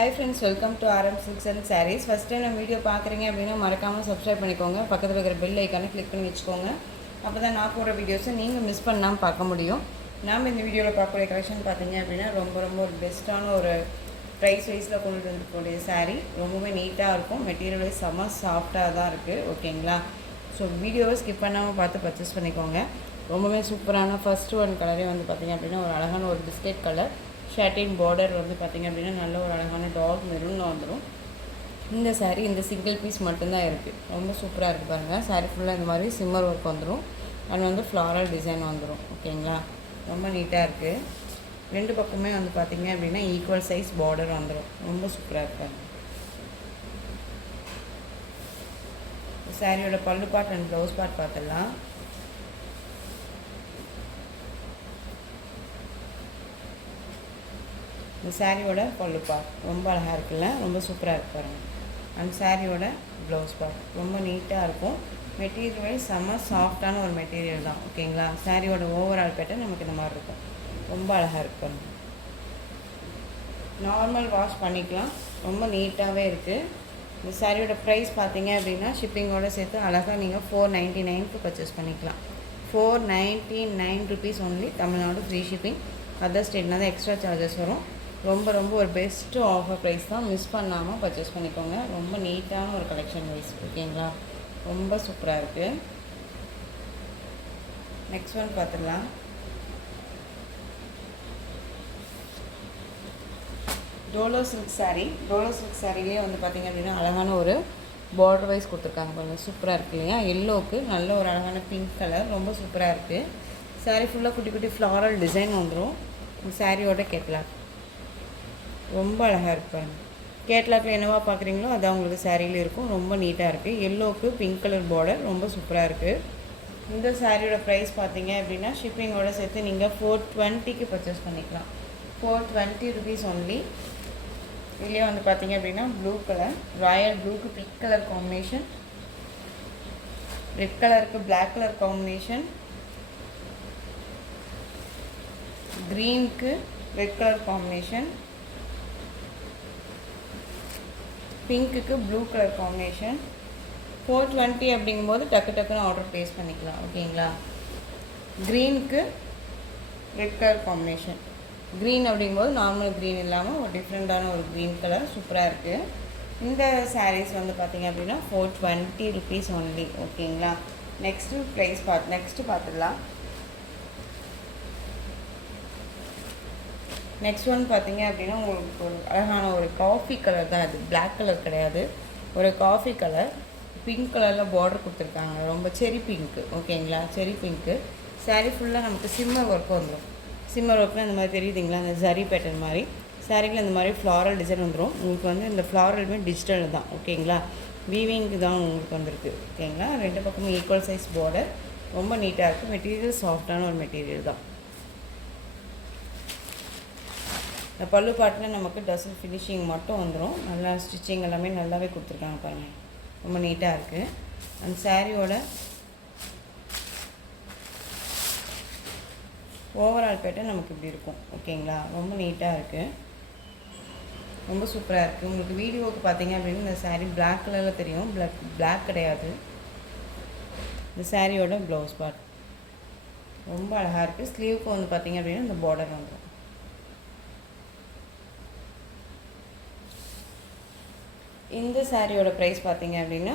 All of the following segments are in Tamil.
Hi friends, welcome to RM Silks and Sarees. First time நம்ம வீடியோ பார்க்குறீங்க அப்படின்னா மறக்காமல் சப்ஸ்கிரைப் பண்ணிக்கோங்க. பக்கத்தில் இருக்கிற பெல் ஐக்கானை கிளிக் பண்ணி வச்சுக்கோங்க. அப்போ தான் நான் போடுற வீடியோஸை நீங்கள் மிஸ் பண்ணாமல் பார்க்க முடியும். நாம் இந்த வீடியோவில் பார்க்கக்கூடிய கலெக்ஷன் பார்த்தீங்க அப்படின்னா ரொம்ப ஒரு பெஸ்ட்டான ஒரு ப்ரைஸ் வைஸில் கொண்டு வந்துருக்கக்கூடிய சாரீ. ரொம்பவே நீட்டாக இருக்கும். மெட்டீரியல் வைஸ் செம்ம சாஃப்டாக தான் இருக்குது. ஓகேங்களா? ஸோ வீடியோவை ஸ்கிப் பண்ணாமல் பார்த்து பர்ச்சேஸ் பண்ணிக்கோங்க. ரொம்பவே சூப்பரான ஃபஸ்ட்டு ஒன் கலரே வந்து பார்த்திங்க அப்படின்னா ஒரு அழகான ஒரு பிஸ்கெட் கலர் ஷர்ட்டின் பார்டர் வந்து பார்த்திங்க அப்படின்னா நல்ல ஒரு அழகான டார்க் மெரூனில் வந்துடும். இந்த சாரீ இந்த சிங்கிள் பீஸ் மட்டும்தான் இருக்குது. ரொம்ப சூப்பராக இருக்குது பாருங்கள். சாரீ ஃபுல்லாக இந்த மாதிரி சிம்மர் ஒர்க் வந்துடும். அண்ட் வந்து ஃப்ளாரல் டிசைன் வந்துடும். ஓகேங்களா? ரொம்ப நீட்டாக இருக்குது. ரெண்டு பக்கமே வந்து பார்த்திங்க அப்படின்னா ஈக்குவல் சைஸ் பார்டர் வந்துடும். ரொம்ப சூப்பராக இருக்குது. சாரியோட பல்லு பார்ட் அண்ட் ப்ளவுஸ் பார்ட் பார்த்துடலாம். இந்த சாரியோட பல்லு பார்ட் ரொம்ப அழகாக இருக்குல்ல, ரொம்ப சூப்பராக இருக்கு பாருங்கள். அந்த சாரியோட ப்ளவுஸ் பார்ட் ரொம்ப நீட்டாக இருக்கும். மெட்டீரியல் வைஸ் செம்ம சாஃப்டான ஒரு மெட்டீரியல் தான். ஓகேங்களா? சாரியோட ஓவரால் பேட்டர்ன் நமக்கு இந்த மாதிரி இருக்கும். ரொம்ப அழகாக இருக்கு பாருங்கள். நார்மல் வாஷ் பண்ணிக்கலாம். ரொம்ப நீட்டாகவே இருக்குது. இந்த சாரியோட ப்ரைஸ் பார்த்தீங்க அப்படின்னா ஷிப்பிங்கோடு சேர்த்து அழகாக நீங்கள் 499க்கு பர்ச்சேஸ் பண்ணிக்கலாம். 499 rupees only. Tamil Nadu free shipping. Other ஸ்டேட்னா தான் எக்ஸ்ட்ரா சார்ஜஸ் வரும். ரொம்ப ஒரு பெஸ்ட்டு ஆஃபர் ப்ரைஸ் தான். மிஸ் பண்ணாமல் பர்ச்சேஸ் பண்ணிக்கோங்க. ரொம்ப நீட்டான ஒரு கலெக்ஷன் வைஸ். ஓகேங்களா? ரொம்ப சூப்பராக இருக்குது. நெக்ஸ்ட் ஒன் பார்த்துடலாம். டோலோ சில்க் சாரீ. டோலோ சில்க் சாரிலேயே வந்து பார்த்திங்க அப்படின்னா அழகான ஒரு பார்டர் வைஸ் கொடுத்துருக்காங்க பாருங்கள். சூப்பராக இருக்குது இல்லையா? எல்லோவுக்கு நல்ல ஒரு அழகான பிங்க் கலர். ரொம்ப சூப்பராக இருக்குது. சாரீ ஃபுல்லாக குட்டி ஃப்ளாரல் டிசைன் வந்துடும். சாரியோட கேட்லாக் ரொம்ப அழகாக இருப்பாங்க. கேட்லாக்கில் என்னவா பார்க்குறீங்களோ அது அவங்களுக்கு சாரியில் இருக்கும். ரொம்ப நீட்டாக இருக்குது. எல்லோவுக்கு பிங்க் கலர் பார்டர். ரொம்ப சூப்பராக இருக்குது. இந்த சாரியோட ப்ரைஸ் பார்த்தீங்க அப்படின்னா ஷிப்பிங்கோடு சேர்த்து நீங்கள் 420க்கு பர்ச்சேஸ் பண்ணிக்கலாம். 420 ருபீஸ் ஒன்லி. இதுலேயே வந்து பார்த்தீங்க அப்படின்னா ப்ளூ கலர், ராயல் ப்ளூக்கு பிங்க் கலர் காம்பினேஷன், ரெட் கலருக்கு பிளாக் கலர் காம்பினேஷன், க்ரீனுக்கு ரெட் கலர் காம்பினேஷன், பிங்க்குக்கு ப்ளூ கலர் காம்பினேஷன். 420 அப்படிங்கும்போது டக்குன்னு ஆர்டர் ப்ளேஸ் பண்ணிக்கலாம். ஓகேங்களா? க்ரீனுக்கு ரெட் கலர் காம்பினேஷன். க்ரீன் அப்படிங்கும்போது நார்மல் க்ரீன் இல்லாமல் ஒரு டிஃப்ரெண்ட்டான ஒரு க்ரீன் கலர். சூப்பராக இருக்குது. இந்த சாரீஸ் வந்து பார்த்திங்க அப்படின்னா 420 ருபீஸ் ஒன்லி. ஓகேங்களா? நெக்ஸ்ட்டு பார்த்துடலாம். நெக்ஸ்ட் ஒன் பார்த்தீங்க அப்படின்னா உங்களுக்கு ஒரு அழகான ஒரு காஃபி கலர் தான். அது பிளாக் கலர் கிடையாது. ஒரு காஃபி கலர் பிங்க் கலரில் பார்டர் கொடுத்துருக்காங்க. ரொம்ப செரி பிங்க்கு. ஓகேங்களா? செரி பிங்க்கு. சாரீ ஃபுல்லாக நமக்கு சிம்மர் ஒர்க் வந்துடும். சிம்மர் ஒர்க்கில் இந்த மாதிரி தெரியுதுங்களா? அந்த ஜரி பேட்டர்ன் மாதிரி சாரீக்கில் இந்த மாதிரி ஃப்ளாரல் டிசைன் வந்துடும். உங்களுக்கு வந்து இந்த ஃப்ளாரலுமே டிஜிட்டல் தான். ஓகேங்களா? வீவிங்க்கு தான் உங்களுக்கு வந்துருக்கு. ஓகேங்களா? ரெண்டு பக்கமும் ஈக்குவல் சைஸ் பார்டர். ரொம்ப நீட்டாக இருக்குது. மெட்டீரியல் சாஃப்டான ஒரு மெட்டீரியல் தான். இந்த பல்லு பாட்டில் நமக்கு டசல் ஃபினிஷிங் மட்டும் வந்துடும். நல்லா ஸ்டிச்சிங் எல்லாமே நல்லாவே கொடுத்துருக்காங்க பாருங்கள். ரொம்ப நீட்டாக இருக்குது. அந்த சாரியோட ஓவரால் பேட்டர்ன் நமக்கு இப்படி இருக்கும். ஓகேங்களா? ரொம்ப நீட்டாக இருக்குது. ரொம்ப சூப்பராக இருக்குது. உங்களுக்கு வீடியோவுக்கு பார்த்தீங்க அப்படின்னு இந்த சாரீ பிளாக் கலரில் தெரியும். பிளாக் கிடையாது. இந்த சாரியோட ப்ளவுஸ் பார்ட் ரொம்ப அழகாக இருக்குது. ஸ்லீவுக்கு வந்து பார்த்திங்க அப்படின்னா இந்த பார்டர் வந்துடும். இந்த சாரியோட ப்ரைஸ் பார்த்தீங்க அப்படின்னா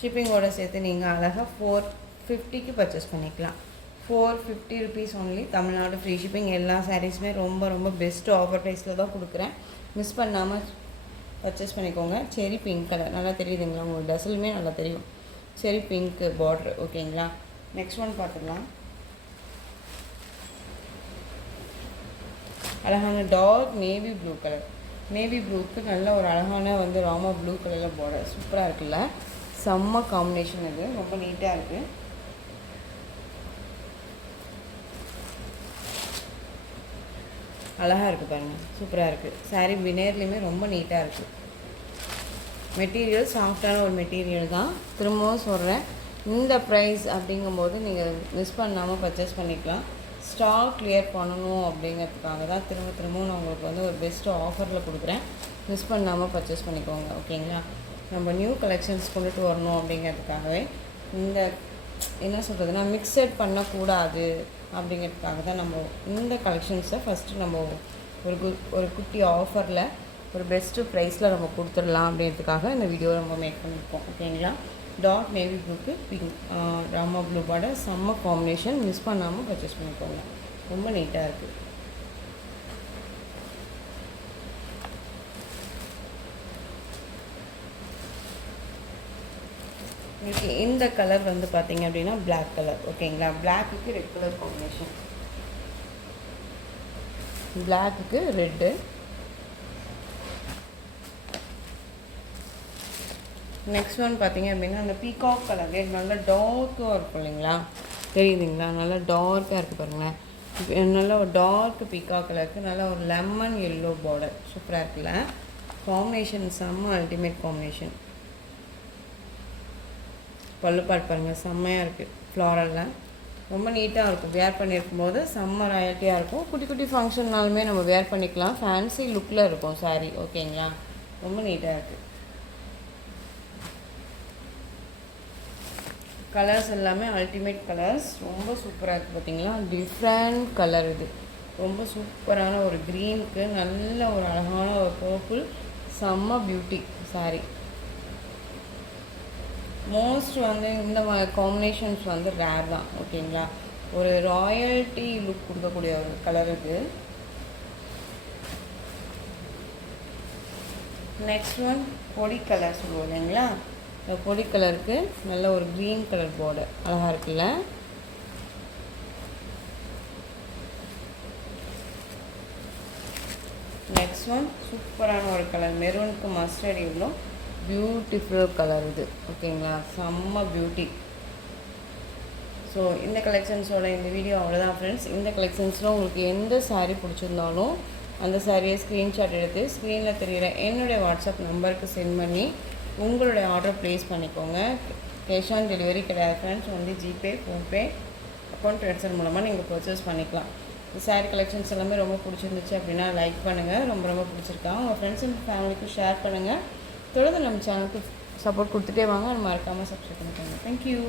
ஷிப்பிங்கோடு சேர்த்து நீங்கள் அழகாக 450க்கு பர்ச்சேஸ் பண்ணிக்கலாம். 450 rupees only. Tamil Nadu free shipping. எல்லா சாரீஸுமே ரொம்ப பெஸ்ட்டு ஆஃபர் ப்ரைஸில் தான் கொடுக்குறேன். மிஸ் பண்ணாமல் பர்ச்சேஸ் பண்ணிக்கோங்க. செரி பிங்க் கலர் நல்லா தெரியுதுங்களா? உங்களுக்கு டசலுமே நல்லா தெரியும். Cherry pink border. ஓகேங்களா? நெக்ஸ்ட் ஒன் பார்த்துக்கலாம். அழகான dark navy blue colour. Navy ப்ளூக்கு நல்ல ஒரு அழகான வந்து ராமா ப்ளூ கலரில் பார்டர். சூப்பராக இருக்குல்ல? செம்ம காம்பினேஷன். இது ரொம்ப நீட்டாக இருக்குது. அழகாக இருக்குது பாருங்கள். சூப்பராக இருக்குது. சாரீ நேர்லேயுமே ரொம்ப நீட்டாக இருக்குது. மெட்டீரியல் சாஃப்டான ஒரு மெட்டீரியல் தான். திரும்பவும் சொல்கிறேன், இந்த ப்ரைஸ் அப்படிங்கும்போது நீங்கள் மிஸ் பண்ணாமல் பர்ச்சேஸ் பண்ணிக்கலாம். ஸ்டாக் கிளியர் பண்ணணும் அப்படிங்கிறதுக்காக தான் திரும்பவும் நான் உங்களுக்கு வந்து ஒரு பெஸ்ட்டு ஆஃபரில் கொடுக்குறேன். மிஸ் பண்ணாமல் பர்ச்சேஸ் பண்ணிக்கோங்க. ஓகேங்களா? நம்ம நியூ கலெக்ஷன்ஸ் கொண்டுட்டு வரணும் அப்படிங்கிறதுக்காகவே இந்த என்ன சொல்கிறதுனா மிக்சட் பண்ணக்கூடாது அப்படிங்கிறதுக்காக தான் நம்ம இந்த கலெக்ஷன்ஸை ஃபஸ்ட்டு நம்ம ஒரு குட்டி ஆஃபரில் ஒரு பெஸ்ட்டு ப்ரைஸில் நம்ம கொடுத்துடலாம் அப்படின்றதுக்காக இந்த வீடியோ நம்ம மேக் பண்ணியிருக்கோம். ஓகேங்களா? டார்க் நேவி ப்ளூக்கு பிங்க் ராமா ப்ளூ பார்டர் செம்ம காம்பினேஷன். மிஸ் பண்ணாமல் பர்ச்சேஸ் பண்ணிக்கோங்க. ரொம்ப நீட்டாக இருக்குது. உங்களுக்கு இந்த கலர் வந்து பார்த்தீங்க அப்படின்னா பிளாக் கலர். ஓகேங்களா? பிளாக்குக்கு ரெட் கலர் காம்பினேஷன், பிளாக்குக்கு ரெட்டு. நெக்ஸ்ட் ஒன் பார்த்தீங்க அப்படின்னா அந்த பீகாக் கலர் நல்லா டார்க்காக இருக்கும் இல்லைங்களா? தெரியுதுங்களா? நல்லா டார்க்காக இருக்குது பாருங்களேன். நல்லா ஒரு டார்க் பீகாக் கலருக்கு நல்லா ஒரு லெமன் எல்லோ பார்டர் சூப்பராக இருக்குல்ல? காம்பினேஷன் செம்ம அல்டிமேட் காம்பினேஷன். பல்லு பாட் பாருங்கள், செம்மையாக இருக்குது. ஃப்ளாரலில் ரொம்ப நீட்டாக இருக்கும். வேர் பண்ணியிருக்கும் போது செம்ம ராயல்ட்டியாக இருக்கும். குட்டி குட்டி ஃபங்க்ஷன்னாலுமே நம்ம வேர் பண்ணிக்கலாம். ஃபேன்சி லுக்கில் இருக்கும் சாரீ. ஓகேங்களா? ரொம்ப நீட்டாக இருக்குது. கலர்ஸ் எல்லாமே அல்டிமேட் கலர்ஸ். ரொம்ப சூப்பராக இருக்குது. பார்த்தீங்களா? டிஃப்ரெண்ட் கலர் இது. ரொம்ப சூப்பரான ஒரு க்ரீனுக்கு நல்ல ஒரு அழகான ஒரு பர்பிள். செம்ம பியூட்டி சாரீ. மோஸ்ட் வந்து இந்த காம்பினேஷன்ஸ் வந்து ரேர் தான். ஓகேங்களா? ஒரு ராயல்ட்டி லுக் கொடுக்கக்கூடிய ஒரு கலர் இது. நெக்ஸ்ட் ஒன் பொடி கலர் சொல்லுவோம் இல்லைங்களா? இந்த பொடி கலருக்கு நல்ல ஒரு க்ரீன் கலர் பார்டர் அழகாக இருக்குல்ல? நெக்ஸ்ட் ஒன் சூப்பரான ஒரு கலர் மெரூனுக்கு மஸ்டர்ட் இவ்வளோ பியூட்டிஃபுல் கலர் இது. ஓகேங்களா? செம்ம பியூட்டி. ஸோ இந்த கலெக்ஷன்ஸோட இந்த வீடியோ அவ்வளோதான் ஃப்ரெண்ட்ஸ். இந்த கலெக்ஷன்ஸில் உங்களுக்கு எந்த சாரீ பிடிச்சிருந்தாலும் அந்த சாரியை ஸ்க்ரீன்ஷாட் எடுத்து ஸ்க்ரீனில் தெரிகிற என்னுடைய வாட்ஸ்அப் நம்பருக்கு சென்ட் பண்ணி உங்களுடைய ஆர்டர் ப்ளேஸ் பண்ணிக்கோங்க. கேஷ் ஆன் டெலிவரி கிடையாது friends. Only GPay, PhonePe, account transfer மூலமாக நீங்கள் பர்ச்சேஸ் பண்ணிக்கலாம். இந்த சாரீ கலெக்ஷன்ஸ் எல்லாமே ரொம்ப பிடிச்சிருந்துச்சு அப்படின்னா லைக் பண்ணுங்கள். ரொம்ப ரொம்ப பிடிச்சிருக்கா உங்கள் ஃப்ரெண்ட்ஸ் அண்ட் ஃபேமிலிக்கு ஷேர் பண்ணுங்கள். தொடர்ந்து நம்ம சேனலுக்கு சப்போர்ட் கொடுத்துட்டே வாங்க. மறக்காமல் சப்ஸ்கிரைப் பண்ணிக்கோங்க. தேங்க்யூ.